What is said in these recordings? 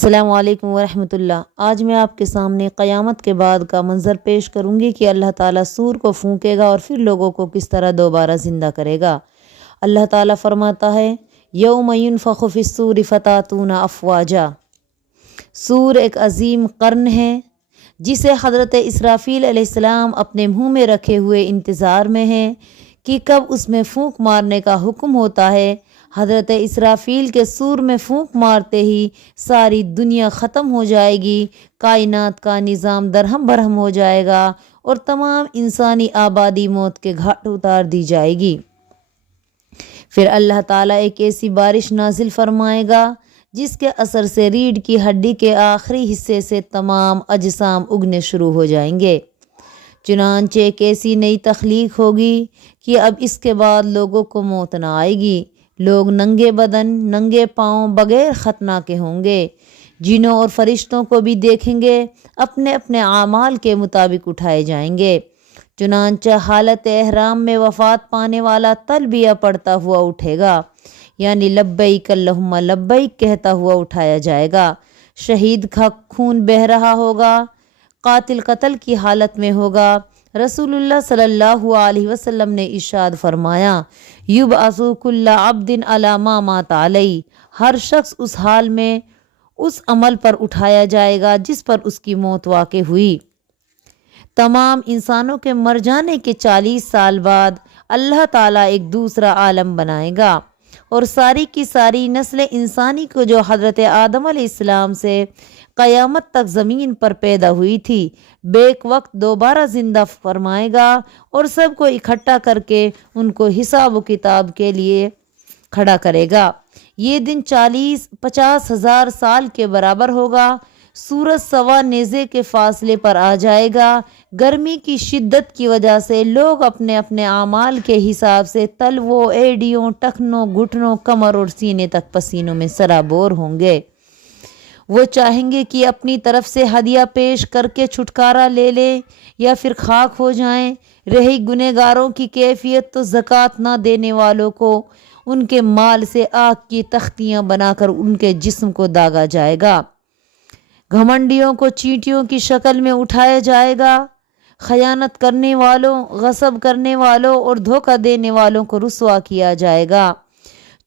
السلام علیکم ورحمۃ اللہ۔ آج میں آپ کے سامنے قیامت کے بعد کا منظر پیش کروں گی کہ اللہ تعالیٰ سور کو پھونکے گا اور پھر لوگوں کو کس طرح دوبارہ زندہ کرے گا۔ اللہ تعالیٰ فرماتا ہے یوم ینفخ فی الصور فتاتون افواجا۔ سور ایک عظیم قرن ہے جسے حضرت اسرافیل علیہ السلام اپنے منہ میں رکھے ہوئے انتظار میں ہیں کہ کب اس میں پھونک مارنے کا حکم ہوتا ہے۔ حضرت اسرافیل کے سور میں پھونک مارتے ہی ساری دنیا ختم ہو جائے گی، کائنات کا نظام درہم برہم ہو جائے گا اور تمام انسانی آبادی موت کے گھاٹ اتار دی جائے گی۔ پھر اللہ تعالیٰ ایک ایسی بارش نازل فرمائے گا جس کے اثر سے ریڑھ کی ہڈی کے آخری حصے سے تمام اجسام اگنے شروع ہو جائیں گے۔ چنانچہ ایک ایسی نئی تخلیق ہوگی کہ اب اس کے بعد لوگوں کو موت نہ آئے گی۔ لوگ ننگے بدن، ننگے پاؤں، بغیر ختنہ کے ہوں گے۔ جنوں اور فرشتوں کو بھی دیکھیں گے، اپنے اپنے اعمال کے مطابق اٹھائے جائیں گے۔ چنانچہ حالت احرام میں وفات پانے والا تلبیہ پڑھتا ہوا اٹھے گا، یعنی لبیک اللہم لبیک کہتا ہوا اٹھایا جائے گا۔ شہید کا خون بہہ رہا ہوگا، قاتل قتل کی حالت میں ہوگا۔ رسول اللہ صلی اللہ علیہ وسلم نے ارشاد فرمایا یبعث کل عبد علی ما مات علیہ۔ ہر شخص اس حال میں اس عمل پر اٹھایا جائے گا جس پر اس کی موت واقع ہوئی۔ تمام انسانوں کے مر جانے کے 40 سال بعد اللہ تعالیٰ ایک دوسرا عالم بنائے گا اور ساری کی ساری نسل انسانی کو جو حضرت آدم علیہ السلام سے قیامت تک زمین پر پیدا ہوئی تھی بیک وقت دوبارہ زندہ فرمائے گا اور سب کو اکٹھا کر کے ان کو حساب و کتاب کے لیے کھڑا کرے گا۔ یہ دن 50 ہزار سال کے برابر ہوگا۔ سورج سوا نیزے کے فاصلے پر آ جائے گا۔ گرمی کی شدت کی وجہ سے لوگ اپنے اپنے اعمال کے حساب سے تلووں، ایڑیوں، ٹخنوں، گھٹنوں، کمر اور سینے تک پسینوں میں سرابور ہوں گے۔ وہ چاہیں گے کہ اپنی طرف سے ہدیہ پیش کر کے چھٹکارا لے لیں یا پھر خاک ہو جائیں۔ رہی گنہگاروں کی کیفیت تو زکوٰۃ نہ دینے والوں کو ان کے مال سے آگ کی تختیاں بنا کر ان کے جسم کو داغا جائے گا۔ گھمنڈیوں کو چیونٹیوں کی شکل میں اٹھایا جائے گا۔ خیانت کرنے والوں، غصب کرنے والوں اور دھوکہ دینے والوں کو رسوا کیا جائے گا۔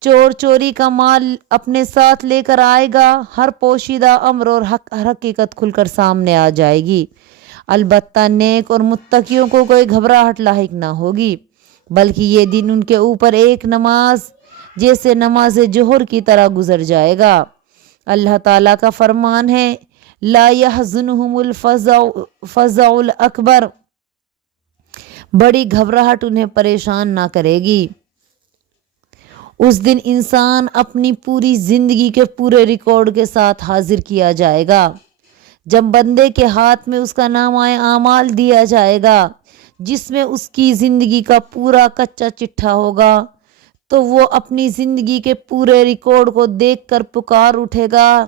چور چوری کا مال اپنے ساتھ لے کر آئے گا۔ ہر پوشیدہ امر اور حقیقت کھل کر سامنے آ جائے گی۔ البتہ نیک اور متقیوں کو کوئی گھبراہٹ لاحق نہ ہوگی، بلکہ یہ دن ان کے اوپر ایک نماز جیسے نماز جوہر کی طرح گزر جائے گا۔ اللہ تعالیٰ کا فرمان ہے لا يحزنهم الفزع الاکبر۔ بڑی گھبراہٹ انہیں پریشان نہ کرے گی۔ اس دن انسان اپنی پوری زندگی کے پورے ریکارڈ کے ساتھ حاضر کیا جائے گا۔ جب بندے کے ہاتھ میں اس کا نامہ اعمال دیا جائے گا جس میں اس کی زندگی کا پورا کچا چٹھا ہوگا تو وہ اپنی زندگی کے پورے ریکارڈ کو دیکھ کر پکار اٹھے گا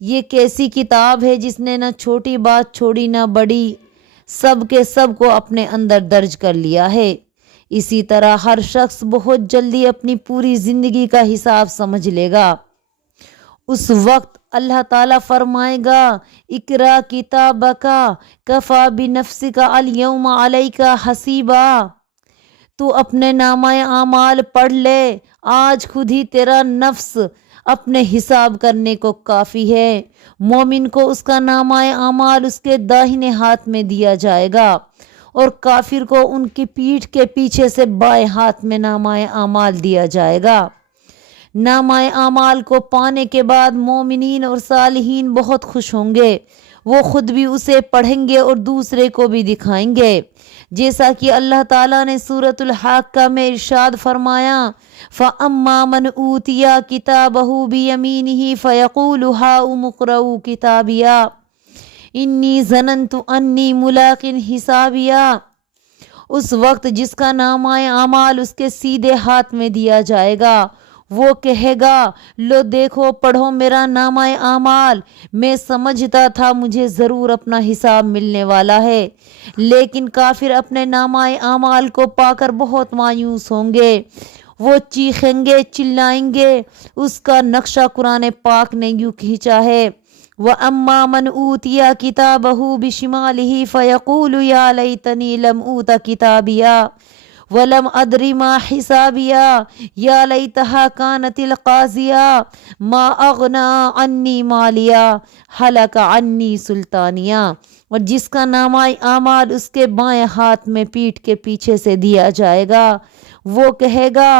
یہ کیسی کتاب ہے جس نے نہ چھوٹی بات چھوڑی نہ بڑی، سب کے سب کو اپنے اندر درج کر لیا ہے۔ اسی طرح ہر شخص بہت جلدی اپنی پوری زندگی کا حساب سمجھ لے گا۔ اس وقت اللہ تعالیٰ فرمائے گا اقرا کتابک کفی بنفسک الیوم علیک حسیبا۔ تو اپنے نامہ اعمال پڑھ لے، آج خود ہی تیرا نفس اپنے حساب کرنے کو کافی ہے۔ مومن کو اس کا نامہ اعمال اس کے داہنے ہاتھ میں دیا جائے گا اور کافر کو ان کی پیٹھ کے پیچھے سے بائیں ہاتھ میں نامہ اعمال دیا جائے گا۔ نامہ اعمال کو پانے کے بعد مومنین اور صالحین بہت خوش ہوں گے۔ وہ خود بھی اسے پڑھیں گے اور دوسرے کو بھی دکھائیں گے، جیسا کہ اللہ تعالیٰ نے سورۃ الحاقہ میں ارشاد فرمایا فَأَمَّا مَنْ أُوتِيَ كِتَابَهُ بِيَمِينِهِ فَيَقُولُ هَاؤُمُ اقْرَءُوا كِتَابِيَهْ إِنِّي ظَنَنْتُ أَنِّي مُلَاقٍ حِسَابِيَهْ۔ اس وقت جس کا نامہ اعمال اس کے سیدھے ہاتھ میں دیا جائے گا وہ کہے گا لو دیکھو پڑھو میرا نامہ اعمال، میں سمجھتا تھا مجھے ضرور اپنا حساب ملنے والا ہے۔ لیکن کافر اپنے نامہ اعمال کو پا کر بہت مایوس ہوں گے۔ وہ چیخیں گے، چلائیں گے۔ اس کا نقشہ قرآن پاک نے یوں کھینچا ہے وَأَمَّا مَنْ أُوتِيَ كِتَابَهُ بِشِمَالِهِ فَيَقُولُ يَا لَيْتَنِي لَمْ أُوتَ كِتَابِيَهْ وَلَمْ أَدْرِ مَا حِسَابِيَهْ يَا لَيْتَهَا كَانَتِ الْقَاضِيَةَ مَا أَغْنَىٰ عَنِّي مَالِيَهْ هَلَكَ عَنِّي سُلْطَانِيَهْ۔ اور جس کا نامہ اعمال اس کے بائیں ہاتھ میں پیٹھ کے پیچھے سے دیا جائے گا، وہ کہے گا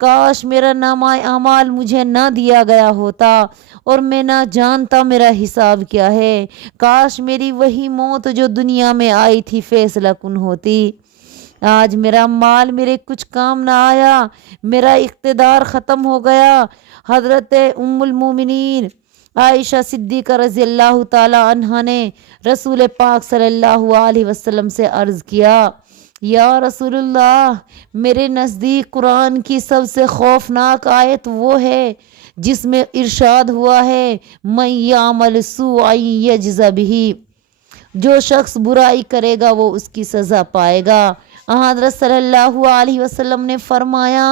کاش میرا نامہ اعمال مجھے نہ دیا گیا ہوتا اور میں نہ جانتا میرا حساب کیا ہے، کاش میری وہی موت جو دنیا میں آئی تھی فیصلہ کن ہوتی۔ آج میرا مال میرے کچھ کام نہ آیا، میرا اقتدار ختم ہو گیا۔ حضرت ام المومنین عائشہ صدیقہ رضی اللہ تعالی عنہا نے رسول پاک صلی اللہ علیہ وسلم سے عرض کیا، یا رسول اللہ، میرے نزدیک قرآن کی سب سے خوفناک آیت وہ ہے جس میں ارشاد ہوا ہے من یعمل سوءا یجز بہ، جو شخص برائی کرے گا وہ اس کی سزا پائے گا۔ حضرت صلی اللہ علیہ وسلم نے فرمایا،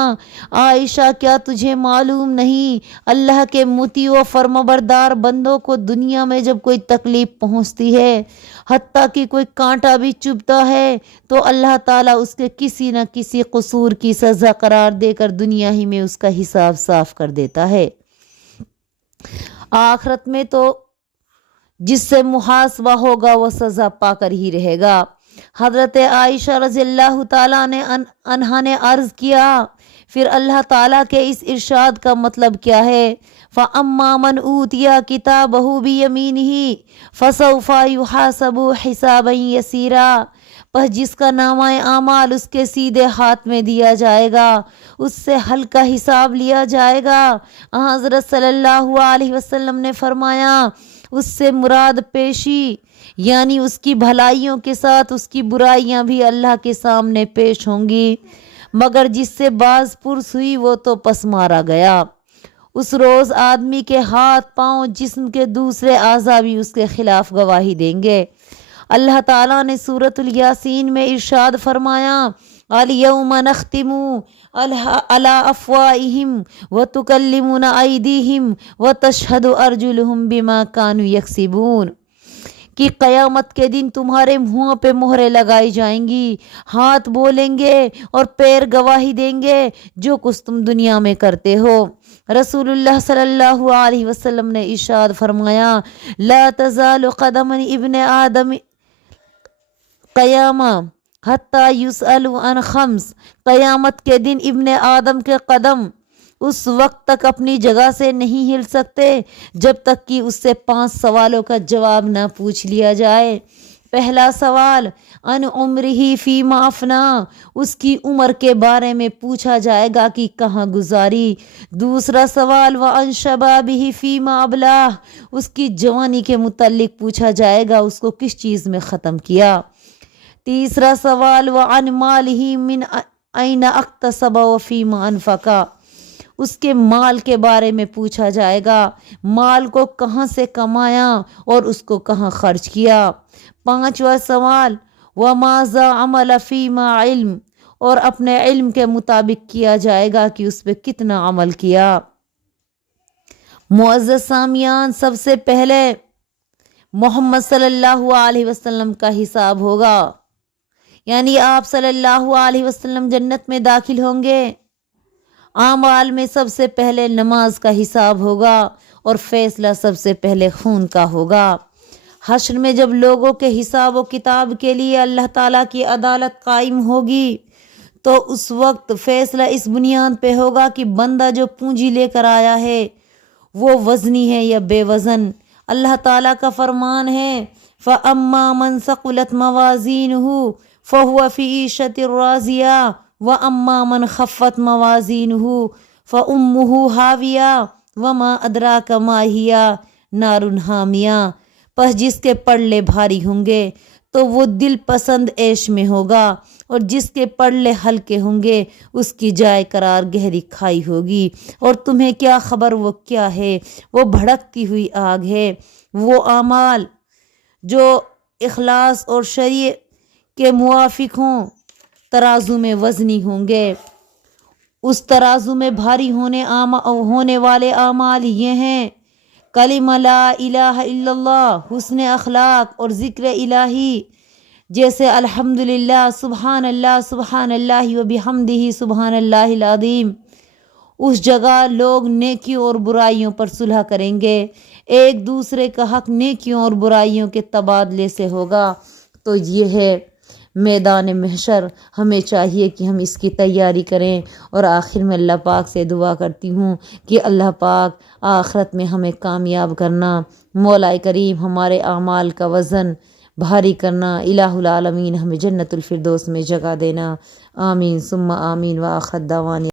عائشہ کیا تجھے معلوم نہیں اللہ کے مطیع و فرمانبردار بندوں کو دنیا میں جب کوئی تکلیف پہنچتی ہے، حتیٰ کہ کوئی کانٹا بھی چبھتا ہے، تو اللہ تعالیٰ اس کے کسی نہ کسی قصور کی سزا قرار دے کر دنیا ہی میں اس کا حساب صاف کر دیتا ہے۔ آخرت میں تو جس سے محاسبہ ہوگا وہ سزا پا کر ہی رہے گا۔ حضرت عائشہ رضی اللہ تعالیٰ عنہا نے عرض کیا، پھر اللہ تعالیٰ کے اس ارشاد کا مطلب کیا ہے؟ فَأَمَّا مَنْ أُوتِيَ كِتَابَهُ بِيَمِينِهِ فَسَوْفَ يُحَاسَبُ حِسَابًا يَسِيرًا، پس جس کا نامہ اعمال اس کے سیدھے ہاتھ میں دیا جائے گا اس سے ہلکا حساب لیا جائے گا۔ حضرت صلی اللہ علیہ وسلم نے فرمایا، اس سے مراد پیشی یعنی اس کی بھلائیوں کے ساتھ اس کی برائیاں بھی اللہ کے سامنے پیش ہوں گی، مگر جس سے باز پرس ہوئی وہ تو پس مارا گیا۔ اس روز آدمی کے ہاتھ پاؤں جسم کے دوسرے اعضاء بھی اس کے خلاف گواہی دیں گے۔ اللہ تعالیٰ نے سورۃ الیاسین میں ارشاد فرمایا، الیوم نختم علی افواہہم وتکلمنا ایدیہم وتشہد ارجلہم بما کانوا یکسبون، کہ قیامت کے دن تمہارے منہوں پہ مہریں لگائی جائیں گی، ہاتھ بولیں گے اور پیر گواہی دیں گے جو کچھ تم دنیا میں کرتے ہو۔ رسول اللہ صلی اللہ علیہ وسلم نے ارشاد فرمایا، لا تزال قدم ابن آدم قیامہ حتی یسأل عن خمس، قیامت کے دن ابن آدم کے قدم اس وقت تک اپنی جگہ سے نہیں ہل سکتے جب تک کہ اس سے 5 سوالوں کا جواب نہ پوچھ لیا جائے۔ پہلا سوال ان عمرہ فیما افنا، اس کی عمر کے بارے میں پوچھا جائے گا کہ کہاں گزاری۔ دوسرا سوال وعن شبابہ فیما ابلاہ، اس کی جوانی کے متعلق پوچھا جائے گا اس کو کس چیز میں ختم کیا۔ تیسرا سوال وعن مالہ من این اکتسب وفیما انفقا، اس کے مال کے بارے میں پوچھا جائے گا، مال کو کہاں سے کمایا اور اس کو کہاں خرچ کیا۔ پانچواں سوال وماذا عمل فیما علم، اور اپنے علم کے مطابق کیا جائے گا کہ اس پہ کتنا عمل کیا۔ معزز سامعین، سب سے پہلے محمد صلی اللہ علیہ وسلم کا حساب ہوگا، یعنی آپ صلی اللہ علیہ وسلم جنت میں داخل ہوں گے۔ اعمال میں سب سے پہلے نماز کا حساب ہوگا اور فیصلہ سب سے پہلے خون کا ہوگا۔ حشر میں جب لوگوں کے حساب و کتاب کے لیے اللہ تعالیٰ کی عدالت قائم ہوگی تو اس وقت فیصلہ اس بنیاد پہ ہوگا کہ بندہ جو پونجی لے کر آیا ہے وہ وزنی ہے یا بے وزن۔ اللہ تعالیٰ کا فرمان ہے فَأَمَّا مَنْ ثَقُلَتْ مَوَازِينُهُ فَهُوَ فِي عِيشَةٍ رَاضِيَةٍ وَأَمَّا مَنْ خَفَّتْ مَوَازِينُهُ فَأُمُّهُ هَاوِيَةٌ وَمَا أَدْرَاكَ مَا هِيَ نَارٌ حَامِيَةٌ، پس جس کے پلڑے بھاری ہوں گے تو وہ دل پسند عیش میں ہوگا، اور جس کے پلڑے ہلکے ہوں گے اس کی جائے قرار گہری کھائی ہوگی۔ اور تمہیں کیا خبر وہ کیا ہے؟ وہ بھڑکتی ہوئی آگ ہے۔ وہ اعمال جو اخلاص اور شریعت کے موافق ہوں ترازو میں وزنی ہوں گے۔ اس ترازو میں بھاری ہونے والے اعمال یہ ہیں کلمہ لا الہ الا اللہ، حسن اخلاق اور ذکر الہی جیسے الحمدللہ، سبحان اللہ و بحمدہ سبحان اللہ العظیم، اس جگہ لوگ نیکیوں اور برائیوں پر صلح کریں گے، ایک دوسرے کا حق نیکیوں اور برائیوں کے تبادلے سے ہوگا۔ تو یہ ہے میدان محشر، ہمیں چاہیے کہ ہم اس کی تیاری کریں۔ اور آخر میں اللہ پاک سے دعا کرتی ہوں کہ اللہ پاک آخرت میں ہمیں کامیاب کرنا، مولا کریم ہمارے اعمال کا وزن بھاری کرنا، الہ العالمین ہمیں جنت الفردوس میں جگہ دینا، آمین ثم آمین، وآخر دعوانا